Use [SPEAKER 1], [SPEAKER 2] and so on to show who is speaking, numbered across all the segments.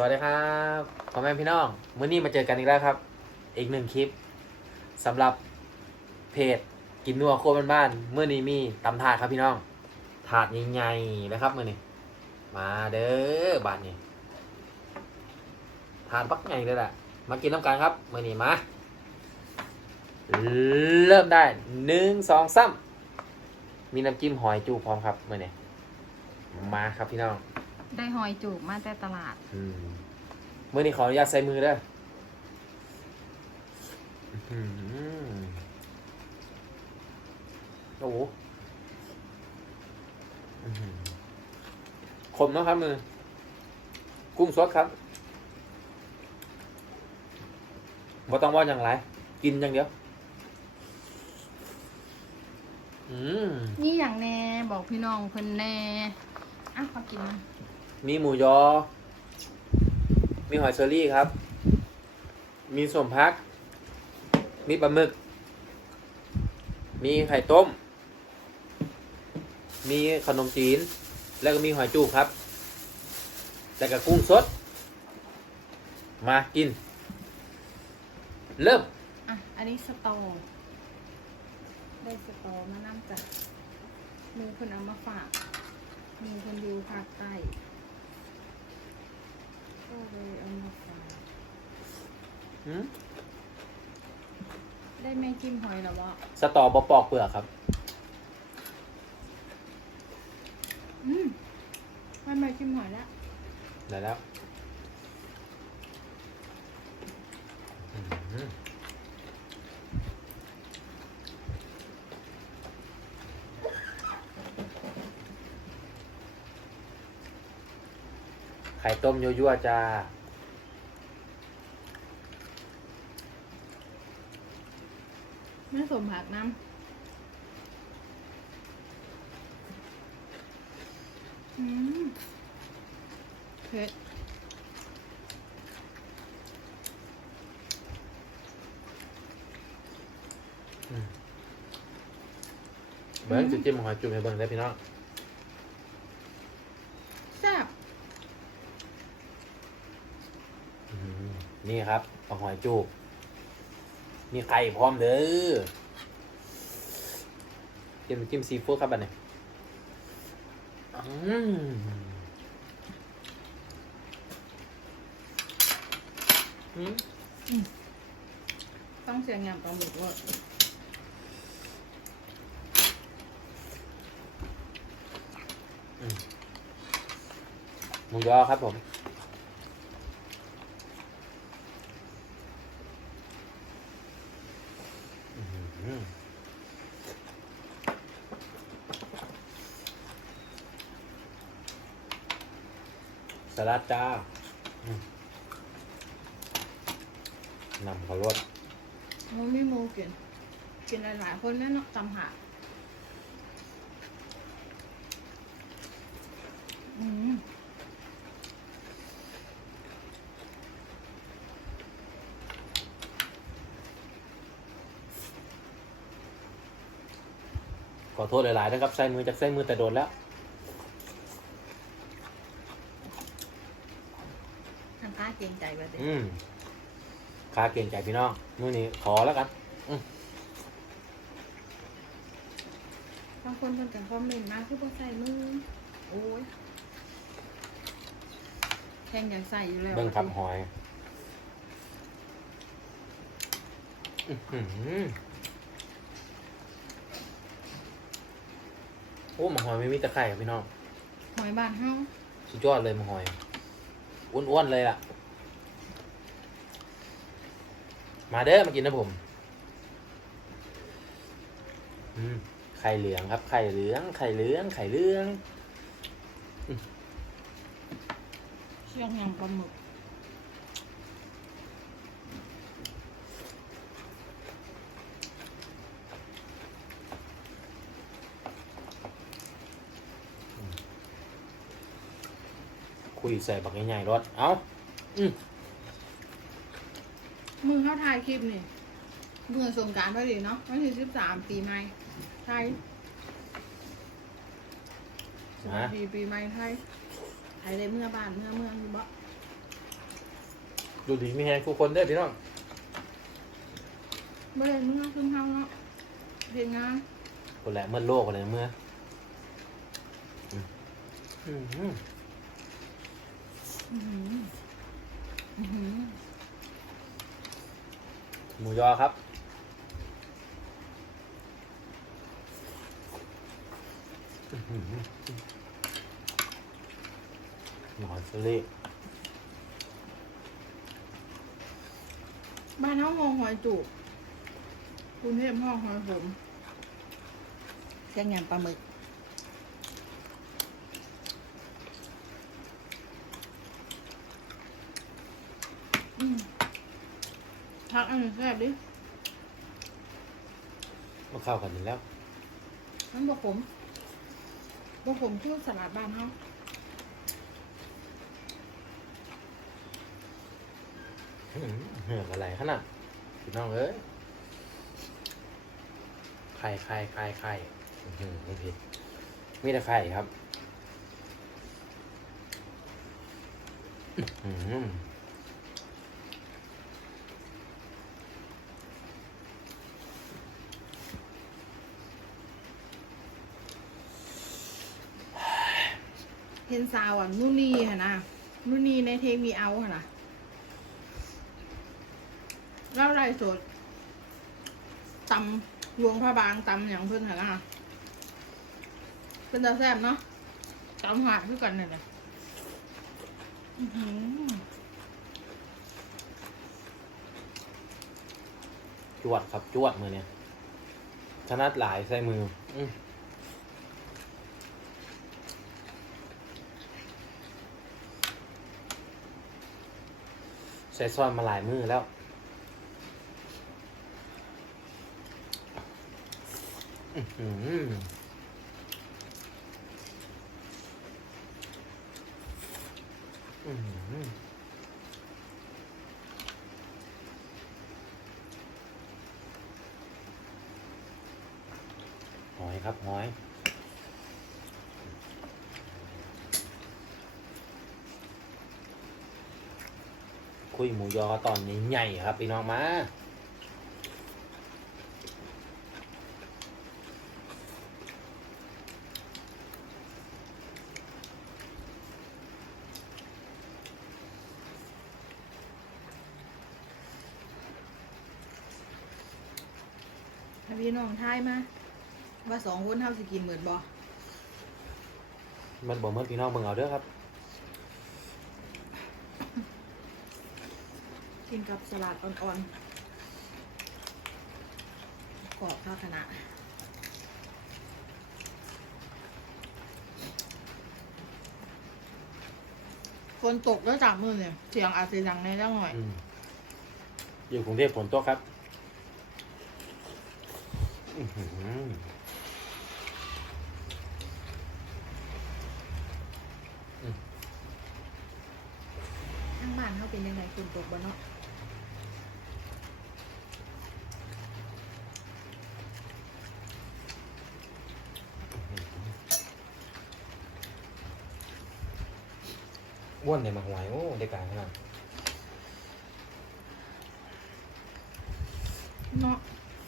[SPEAKER 1] สวัสดีครับพ่อแม่พี่น้องมื้อนี้มาเจอกันอีกแล้วครับ อีกหนึ่งคลิปสำหรับเพจกินนัวโคตรบ้านๆมื้อนี้มีตำถาดครับพี่น้อง ถาดใหญ่ๆนะครับมื้อนี้มาเด้อบานนี้ถาดปักใหญ่เลยแหละมากินน้ำกันครับมื้อนี้มาเริ่มได้หนึ่งสองสามมีน้ำจิ้มหอยจูพร้อมครับมื้อนี้มาครับพี่น้อง
[SPEAKER 2] ได้หอยจูบมาแต่ตลาด
[SPEAKER 1] อืมมื่อนี้ขออนุญาตใส่มือเด้ออื้อหือโอ้โหอื้อหือคมเนาะครับมือ กุ้งสดครับบ่ต้องว่าอย่างไร กินอย่างเดียว อืม
[SPEAKER 2] นี่อย่างแน่บอกพี่น้องเพิ่นแน่อะขอกินมา
[SPEAKER 1] มีหมูยอ มีหอยเชอรี่ครับ มีสมพัก มีปลาหมึก มีไข่ต้ม มีขนมจีน แล้วก็มีหอยจูบครับ แล้วก็กุ้งสด มากิน เริ่ม
[SPEAKER 2] อะ อันนี้สตอ ได้สตอมานั่งจากมือเพิ่นเอามาฝากมือเพิ่นอยู่ภาคใต้ ก็เลยเอามาฝาก
[SPEAKER 1] หืม
[SPEAKER 2] ได้แม่จิ้มหอยแล้ววะ
[SPEAKER 1] สตอบปอกเปลือกครับ
[SPEAKER 2] อืมได้แม่จิ้มหอยแล้ว
[SPEAKER 1] ได้แล้วอื้อหือ ข่ต้มยั่วๆจ้า
[SPEAKER 2] แม่สมผักน้ำอืมเผ็ด
[SPEAKER 1] เบิ้งจะจิ้มหอยจุ่มให้เบิ้งได้พี่น้อง
[SPEAKER 2] แซ่บ
[SPEAKER 1] อืม นี่ครับปลาหอยจูบมีไข่พร้อมเด้อจิ้มจิ้มซีฟู้ดครับบัดนี้อืมอืม
[SPEAKER 2] ต้องเสียงยำปลาหมึกเว่า
[SPEAKER 1] หมูยอครับผมอื้อหือส ลัดจ้าอืมนำเขารส
[SPEAKER 2] โอ้มีหมูกิน กินหลายๆคนแน่เนอนตำหาอืม
[SPEAKER 1] ขอโทษหลายๆนะครับใส่มือจากใส่มือแต่โดนแล้ว
[SPEAKER 2] ทางกล้า เกรงใจไปเลย
[SPEAKER 1] อืมค่าเกรงใจพี่น้องมื้อนี้ขอแล้วกัน
[SPEAKER 2] บางคนเพิ่นกันคอมเมนต์มาคือบ่ใส่มือ โอ้ยแข่งอยากใส่อยู่แล้ว
[SPEAKER 1] เบิ่งครับหอยอื้อหือโอ้หมาหอยไม่มีตะไคร่ครับพี่น้อง
[SPEAKER 2] หอยบานเฮา
[SPEAKER 1] สุดยอดเลยหมาหอย อ้วนๆเลยล่ะ มาเด้อมากินนะผมอืมไข่เหลืองครับ ไข่เหลือง ไข่เหลือง ไข่เหลือง
[SPEAKER 2] เชียงยำปลาหมึก
[SPEAKER 1] คุยใส่บักใหญ่ๆรถ เอ้า อืม
[SPEAKER 2] มือเขาถ่ายคลิปนี่เมื่อสงกรารพอดีเนาะวันที่สิบสามปีใหม่ไทยสวัสดีปีใหม่ไทยไทยได้เมื่อบ้านเมื่อเมืองอยู่บ่
[SPEAKER 1] ดูดีมีแฮงทุกคนเด้อพี่น้อง
[SPEAKER 2] ไม่ได้เมื่อขึ้นห้างเนาะเพลงงาน
[SPEAKER 1] คนแหละเมื่อโลกคนแหละเมื่ออืมอืมอืม
[SPEAKER 2] อื้อหืออื้อหือ
[SPEAKER 1] หมูยอครับหอหนอนสลิด
[SPEAKER 2] บ้านเฮาห้องหอยจุกกรุงเทพห้องหอยผมเสียงยำปลาหมึกอืม พักอันนี้แซ่บดิ
[SPEAKER 1] มาเข้ากันอยู่แล้ว
[SPEAKER 2] มันบอกผมบอกผมชื่อสลัดบ้านเฮา
[SPEAKER 1] อื้อหือเหือกอะไรขนาดพี่น้องเอ้ยไข่ไข่ไข่ไข่อื้อหือไม่ผิด มีแต่ไข่ครับ อื้อหือ
[SPEAKER 2] เห็นสาวอะนู่นนี่ฮะนะนู่นนี่ในเทคมีเอาฮะนะเล่าไรสดตำรวงพระบางตำอย่างเพิ่นหะนะเป็นตาแซ่บเนาะตำหาดคือกันเนี่ยนะอื้อหือ
[SPEAKER 1] จวดครับจวดมือเนี่ยถนัดหลายใส่มือ อื้ ใส่ซอนมาหลายมือแล้ว อื้อหืออื้อหือหอยครับหอย คุยหมูยอตอนนี้ใหญ่ครับพี่น้องมา
[SPEAKER 2] ถ้าพี่น้องทายมาว่าสองคนเท่าสิกินเหมือนบ่
[SPEAKER 1] มันบอกเมื่อพี่น้องเบิ่งเอาเด้อครับ
[SPEAKER 2] กินกับสลัดอ่อนๆกรอบข้าวคณะฝนตกแล้วจากมือเนี่ยเสียงอาจจะดังในจังหน่อย
[SPEAKER 1] อืมอยู่กรุงเทพฝนตกครับอื้อหือ
[SPEAKER 2] ทางบ้านเขาเป็นยังไงฝนตกบ่เนาะ
[SPEAKER 1] วนเลยมาหวยโอ้ได้การขนาด
[SPEAKER 2] เนาะ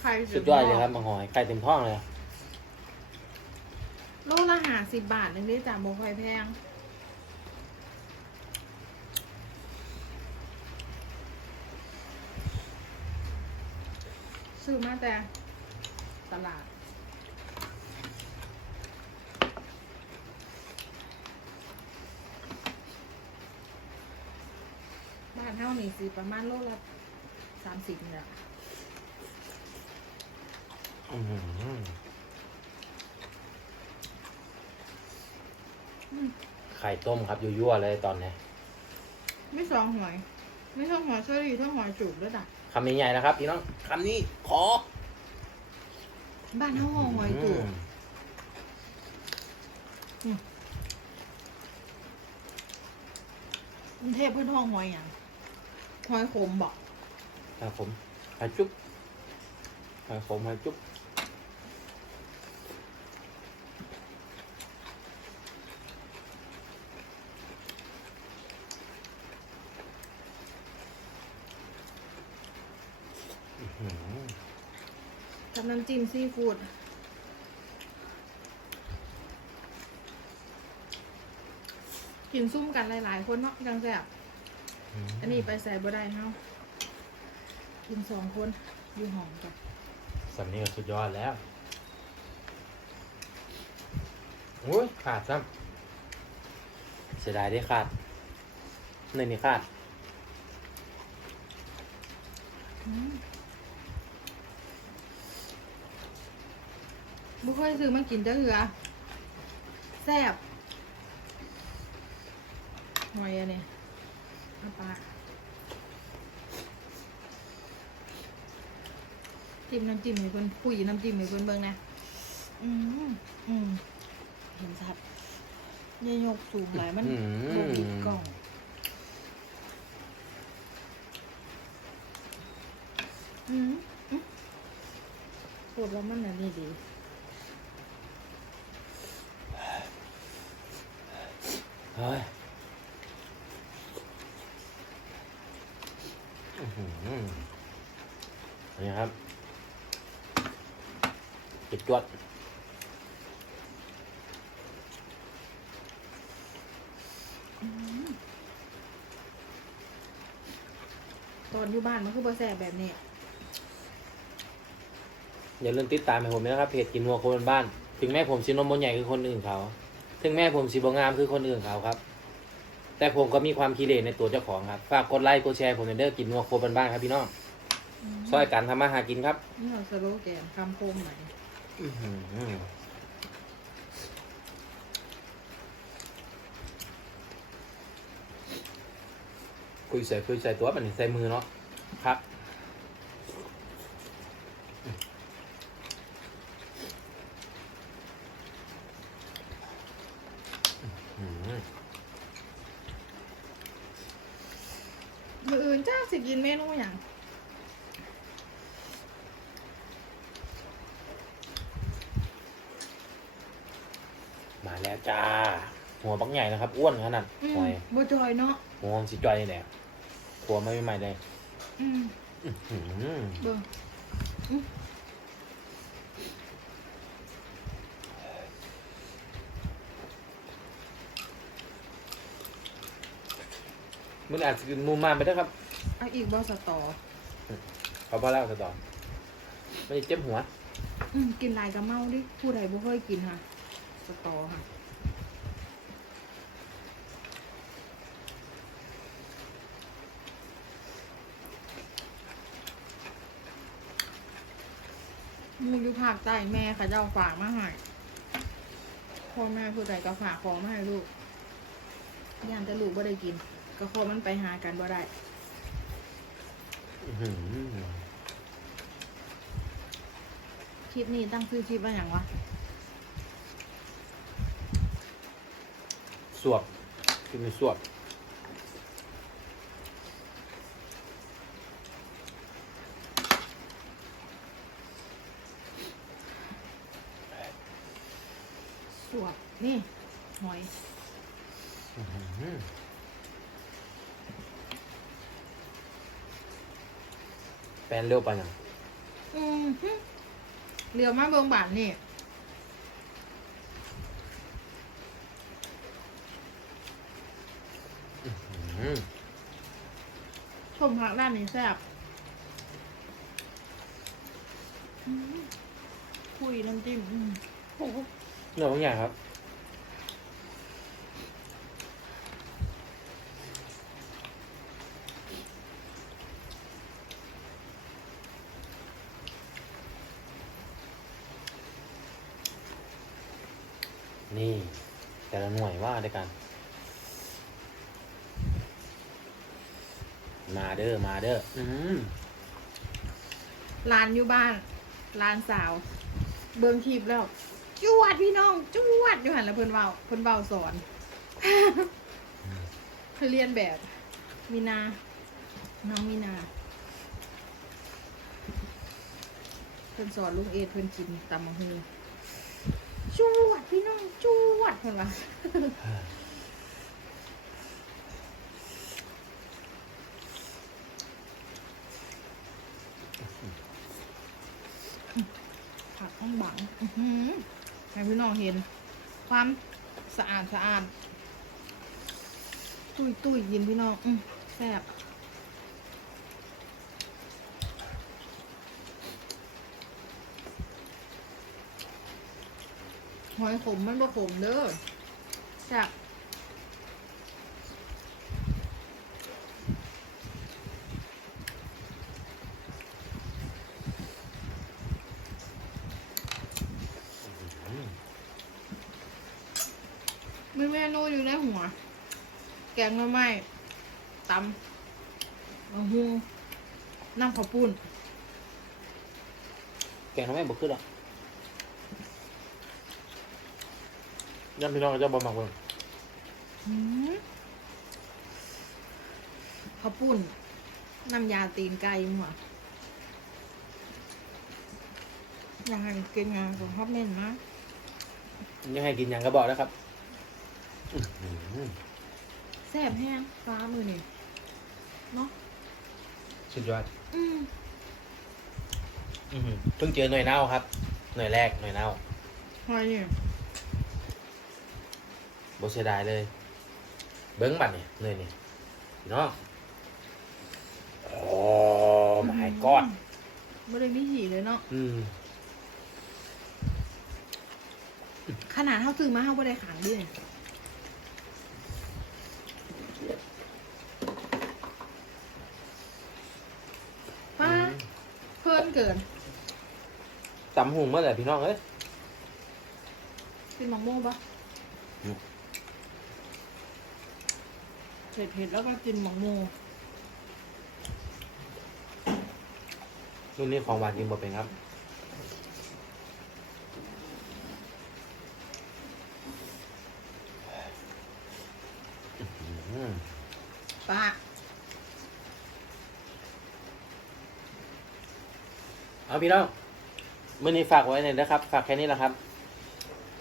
[SPEAKER 2] ใคร
[SPEAKER 1] สุดยอดเลยครับมาหอยไข่เต็มท้องเลย
[SPEAKER 2] โลละหาสิบบาทนึงได้จากโมค่อยแพงซื้อมาแต่ตลาด บ้านเท่านี่สิประมาณโลละสามสิบเนี่ย
[SPEAKER 1] อื้อหือไข่ต้มครับยั่วๆเลยตอนนี้
[SPEAKER 2] ไม่สองหอย ไม่ต้องหอยเชอรี่ต้องหอยจุกด้วยจ้ะ
[SPEAKER 1] คำใหญ่ๆนะครับพี่น้องคำนี้ขอ
[SPEAKER 2] บ้านเท่าห้องหอยจุก
[SPEAKER 1] ม
[SPEAKER 2] กรุงเทพเพื่อนห้องหอยอย่าง หอยขมบอก
[SPEAKER 1] ครับผมหอยจุ๊บหอยขมหอยจุ๊บหือ
[SPEAKER 2] กับน้ำจิ้มซีฟู้ดกินซุ่มกันหลาย ๆ คนเนาะจังแซ่บ อันนี้ไปใส่บ่ได้เฮากินสองคนอยู่ห้องจ้ะ
[SPEAKER 1] สำเนียงสุดยอดแล้วโอ้ยขาดซ้ำเสียดายได้ขาดหนึ่งนี่ขาด
[SPEAKER 2] อืมบุค่อยซื้อมากินเจ้าเหือแซ่บหน่อยอะเนี่ยเอา ปลาจิ้มน้ำจิ้มให้เพิ่นคุยน้ำจิ้มให้เพิ่นเบิ่งนะ อืมอืมเห็นชัดอยายกสูงหลายมัน
[SPEAKER 1] อื้อหื
[SPEAKER 2] บ่
[SPEAKER 1] อ
[SPEAKER 2] บิดกล่อง อืมอืมปวดแล้วมันอันนี้ดี
[SPEAKER 1] เฮ้ยอื้อหือ นี่ครับจิดจวด
[SPEAKER 2] ตอนอยู่บ้านมันคือบ่แสบแบบนี้
[SPEAKER 1] อย่าลืมติดตามให้ผมด้วยนะครับเพจกินหัวคนบ้าน ถึงแม้ผมชินมบนใหญ่คือคนอื่นเขา ถึงแม้ผมสีบงามคือคนอื่นเขาครับ แต่ผมก็มีความคิดเห็นในตัวเจ้าของครับ ฝากกดไลค์กดแชร์ผมในเด้อกินหัวโคบนบ้านครับพี่น้อง ช่วยกันทำมาหากินครับ
[SPEAKER 2] นี่เราสโลแกนคำโคมไหน
[SPEAKER 1] อื้อหือคุยใส่คุยใส่ตัวมันใส่มือเนาะครับอื้อหือ
[SPEAKER 2] มืออื่นจ้าสิกินเมนูอย่าง
[SPEAKER 1] มาแล้ว จ้า หัวบักใหญ่นะครับ อ้วนขนาด
[SPEAKER 2] อืม
[SPEAKER 1] หอย
[SPEAKER 2] บ่จอยเนาะ
[SPEAKER 1] หัวสิจอยนี่แหละหัวไม่ใหม่เลย
[SPEAKER 2] อืม
[SPEAKER 1] อื้อหือ
[SPEAKER 2] เบิ่ง
[SPEAKER 1] มันอาจจะกินมุมมามไปได้ครับ
[SPEAKER 2] เอาอีกบ่สตอ
[SPEAKER 1] เขาพอแล้วสตอนไม่ได้เจ็บหัว
[SPEAKER 2] อืมกินหลายกะเมาดิผู้ใดบ่เคยกินค่ะ สตอค่ะ มูอยู่ภาคใต้แม่เขาเจ้าฝากมาให้พ่อแม่ผู้ใดก็ฝากของมาให้ลูกย่านแต่ลูกบ่ได้กิน ก็ขอมันไปหากันบ่ได้คลิปนี้ตั้งชื่อคลิปว่าอย่างวะ
[SPEAKER 1] สวบกินเป็นสวบ
[SPEAKER 2] สวบ นี่หอย
[SPEAKER 1] อื้อหือแปลนเร็วไปหน่อย
[SPEAKER 2] อืมฮึเรือมาเบิงบานนี่
[SPEAKER 1] อืม
[SPEAKER 2] ชมผักด้านนี้แซ่บอืมคุยน้ำจิ้มอืมโอ้โห
[SPEAKER 1] เนื้อบางอย่างครับ นี่แต่ละหน่วยว่าด้วยกัน มาเด้อมาเด้ออืม
[SPEAKER 2] ร้านอยู่บ้านร้านสาว เบิงคลิปแล้ว จวดพี่น้องจวดอยู่หันแล้วเพิ่นเบาเพิ่นเบาสอนเพิ่นเรียนแบบมีนา น้องมีนา เพิ่นสอนลุงเอดเพิ่นกินตำมะฮือ พี่น้องจวดเห็นปะผักข้างบังให้พี่น้องเห็น ความสะอาดสะอาด ตุยตุยยินพี่น้องอแซ่บ อยขมมันบ่ขมเด้อแซ่บ
[SPEAKER 1] อืม
[SPEAKER 2] มีเมนูอยู่ในหัว แกงหน่อไม้ตำมะฮุงน้ำข้าวปุ้น
[SPEAKER 1] แกงทำไมบุกขึ้นหรอ ย่ำพี่น้องจะบอมักเบิ่ง
[SPEAKER 2] หืมข้าวปุ้นน้ำยาตีนไก่หมัวอยากให้กินงานของฮอปเม่นนะ
[SPEAKER 1] ยังให้กินหยังก็บอกนะครับอื้อหือ
[SPEAKER 2] แซ่บแห้งฟ้ามือนี่เนาะ
[SPEAKER 1] สุดยอด
[SPEAKER 2] อืม
[SPEAKER 1] อื้อหือเพิ่งเจอหน่วยเน่าครับ หน่วยแรกหน่วยเน่า
[SPEAKER 2] หอยนี่
[SPEAKER 1] บ่เสียดายเลย เบิ้งบัดเนี่ยหน่วยนี่พี่น้องโอ้ my god
[SPEAKER 2] ไม่ได้มีหีเลยเนาะ
[SPEAKER 1] อืม
[SPEAKER 2] ขนาดเท่าซื้อมาเท่าไม่ได้ขังด้วยป้าเพิ่นเกิน
[SPEAKER 1] ตำหุงเมื่อไหร่พี่น้องเอ้ย
[SPEAKER 2] กินมะม่วงปะ
[SPEAKER 1] อืม
[SPEAKER 2] เผ็ดเผ็ดๆแล้วก็กินมะม่วง
[SPEAKER 1] รุ่นนี้ของหวานกินบ่เป็นครับอืม
[SPEAKER 2] ป้า
[SPEAKER 1] เอาพี่น้องมื่อนี้ฝากไว้เลยนะครับ ฝากแค่นี้แหละครับ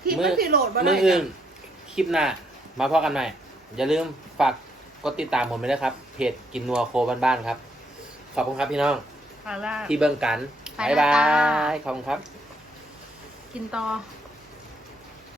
[SPEAKER 2] ที่มันสิโหลดมา
[SPEAKER 1] เมื่
[SPEAKER 2] ได้
[SPEAKER 1] ออื่น คลิปหน้า มาพอกันใหม่ อย่าลืมฝาก กดติดตามผมไปด้วยครับ เพจกินนัวโคบ้านๆครับ ขอบคุณครับพี่น้อง
[SPEAKER 2] ค่ะล่า
[SPEAKER 1] ที่เบิ่งกัน
[SPEAKER 2] ไป
[SPEAKER 1] บ๊าย
[SPEAKER 2] แล้ว
[SPEAKER 1] บา
[SPEAKER 2] จ้า
[SPEAKER 1] ยขอบคุณครับ
[SPEAKER 2] กินต่อ